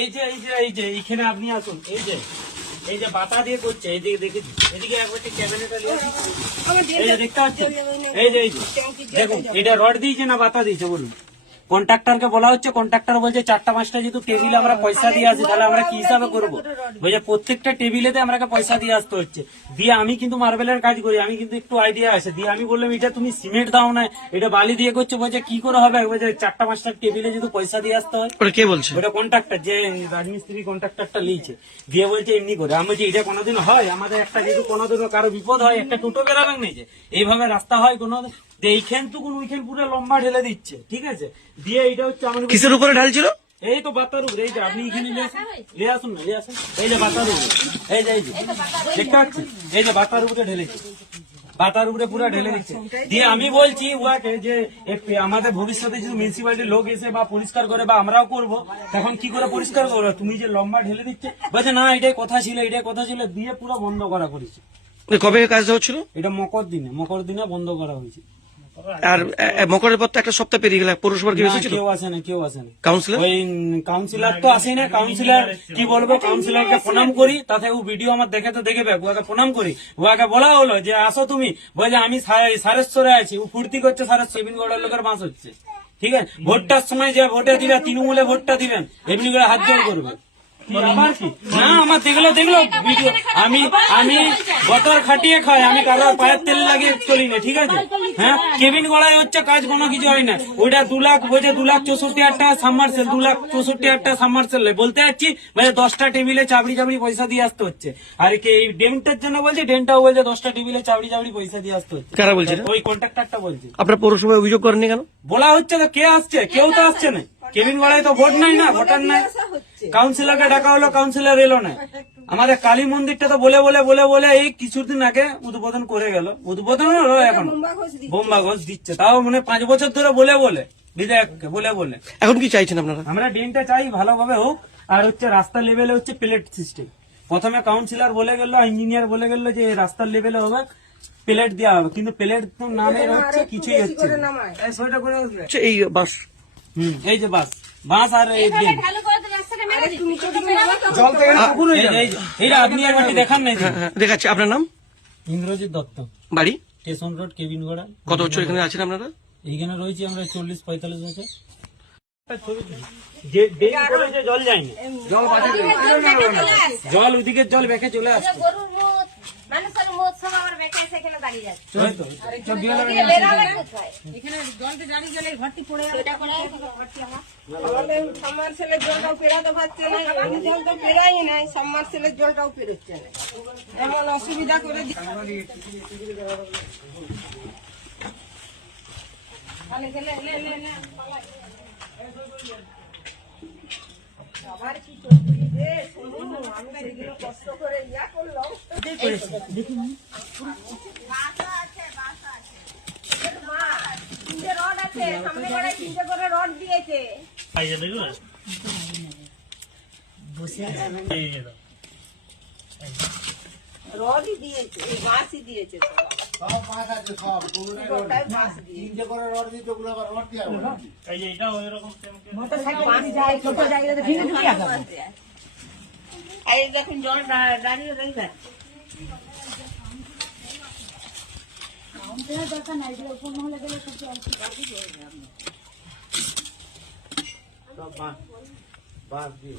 এই যে এইখানে আপনি আসুন, এই যে বাতা দিয়ে করছে, এইদিকে দেখেছি, এদিকে একবার ক্যাবিনেটটা এই যে দেখতে পাচ্ছেন, এই যে দেখুন এটা রড দিয়েছে না বাতা দিয়েছে বলুন। কন্ট্রাক্টরকে বলা হচ্ছে, কন্ট্রাক্টর বলছে 4টা-5টা যেহেতু টেবিলে আমরা পয়সা দিয়ে আসি, তাহলে আমরা কি হিসাবে করবো? বলছে প্রত্যেকটা টেবিলেতে আমাকে পয়সা দিয়ে আসতে হচ্ছে। দিয়ে আমি কিন্তু মার্বেলের কাজ করি, আমি কিন্তু একটু আইডিয়া আছে। দিয়ে আমি বললাম এটা তুমি সিমেন্ট দাও না, এটা বালি দিয়ে করছো। বলছে কি করে হবে? বলছে 4টা-5টা টেবিলে যেহেতু পয়সা দিয়ে আসতে হয়। ওটা কে বলছে? ওটা কন্ট্রাক্টর, যে রাজমিস্ত্রি কন্ট্রাক্টরটা লিয়েছে। দিয়ে বলছে এমনি করে। আমি বলছি এটা কোনোদিন হয়? আমাদের একটা যেহেতু কোনোদিনও কারো বিপদ হয়, একটা টোটো বেরাবেন নেই যে এইভাবে রাস্তা হয় কোনো? এইখান টুকুন ওইখান পুরো লম্বা ঢেলে দিচ্ছে, ঠিক আছে? দিয়ে এইটা হচ্ছে আমাদের কিসের উপরে ঢালছিল? এই তো বাতার উপরে। এই যে আপনি এখানে নিয়ে আসুন না, নিয়ে আসুন। এই যে বাতার উপরে, এই যে দেখতে পাচ্ছি, এই যে বাতার উপরে ঢেলেছে, বাতার উপরে পুরো ঢেলে দিচ্ছে। দিয়ে আমি বলছি উহাকে যে আমাদের ভবিষ্যতে যদি মিউনিসিপালিটির লোক এসে বা পরিষ্কার করে বা আমরাও করব, তখন কি করে পরিষ্কার করবো? তুমি যে লম্বা ঢেলে দিচ্ছে। বলছে না এটাই কথা ছিল, এটাই কথা ছিল। দিয়ে পুরো বন্ধ করা করেছে। কবে কাজটা হচ্ছিল? এটা মকর দিনে বন্ধ করা হয়েছে। আর মকরের পর তো একটা সপ্তাহ পেরিয়ে গেল, পৌরসভার কেউ এসেছিল? কেউ আসে না, কেউ আসে না। কাউন্সিলর? ওই কাউন্সিলর তো আসে না। কাউন্সিলর কি বলবো? কাউন্সিলরকে প্রণাম করি, তাতে ও ভিডিও আমার দেখে তো দেখে ওকে প্রণাম করি। ওকে বলা হলো যে আসো তুমি। বলছে আমি সারেশ্বরে আছি। ও ফুর্তি করছে, সারেশ্বর এমনি লোকের বাস হচ্ছে, ঠিক আছে? ভোটটার সময় যে ভোটে দিবে, তৃণমূলে ভোটটা দিবেন, এমনি করে হাত জোড় করবে। আমার কি না, আমার দেখলো ভিডিও। আমি বতর খাটিয়ে খাই, আমি কারোর পায়ের তেল লাগিয়ে চলি না, ঠিক আছে? হ্যাঁ, কেবিন গড়াই হচ্ছে কাজ, কোনো কিছু হয় না। ওইটা 2 লাখ বলছে, 2,64,000 টাকা সাবমার্সেল, 2,64,000 টাকা সাবমার্সেল বলতে যাচ্ছি। বলছে 10টা টেবিলে চাবড়ি পয়সা দিয়ে আসতে হচ্ছে। আর কি এই ডেন্টের জন্য বলছে, ডেন্টটাও বলছে 10টা টেবিলে চাবড়ি পয়সা দিয়ে আসতে হচ্ছে। কারা বলছে? ওই কন্ট্রাক্টরটা বলছে। আপনার পৌরসভায় অভিযোগ করেননি কেন? বলা হচ্ছে তো, কে আসছে? কেউ তো আসছে না। কেবিন গড়াই তো ভোট নাই না, ভোটার নাই। কাউন্সিলরকে ডাকা হলো, কাউন্সিলর এলো না। আমাদের কালী মন্দিরটা তো বলে এই কিছুদিন আগে উদ্বোধন করে গেল। উদ্বোধন হলো, এখন বোম্বা ঘোষ দিচ্ছে, তাও মানে 5 বছর ধরে বলে বিধায়ককে বলে। এখন কি চাইছেন আপনারা? আমরা ড্রেনটা চাই ভালোভাবে হোক। আর হচ্ছে রাস্তার লেভেলে হচ্ছে প্লেট সিস্টেম। প্রথমে কাউন্সিলর বলে গেল, ইঞ্জিনিয়ার বলে গেল যে রাস্তার লেভেলে হবে, প্লেট দেওয়া হবে। কিন্তু প্লেট তো নামে হচ্ছে, কিছুই হচ্ছে না। এই বাস, এই যে বাস আর এই ড্রেন। এইটা আপনি একবার দেখান নাই? দেখাচ্ছি। আপনার নাম? ইন্দ্রজিৎ দত্ত, বাড়ি? Station road, Kebingara. কত বছর এখানে আছেন আপনারা? এইখানে রয়েছি আমরা 40-45 বছর। জল যায় না, জল ওদিকে জল বেঁকে চলে আসছে। সাবমার্সেলের জলটাও পেরাতে পারছে না, আমি জল তো পেরাই নাই, সাবমার্সেলের জলটাও পেরোচ্ছে না, এমন অসুবিধা করে আবার কি করছি আমরা এগুলো কষ্ট করে করলাম। রড আছে, সামনে করে 3টে করে রড দিয়েছে। রডই দিয়েছে, বাঁশই দিয়েছে, সব বাঁশ আছে, সব বাঁশ দিয়ে 3টে করে রড দিয়েছে। ওগুলো আবার রড দিয়ে এই যে এটা ওইরকম মোটরসাইকেল যায়, ছোট জায়গাতে ঠিক আছে। এই দেখুন জল দাঁড়িয়ে রইবে। দরকার নাই, এগুলো উপর মহলে গেলে সব বাঁশ দিয়ে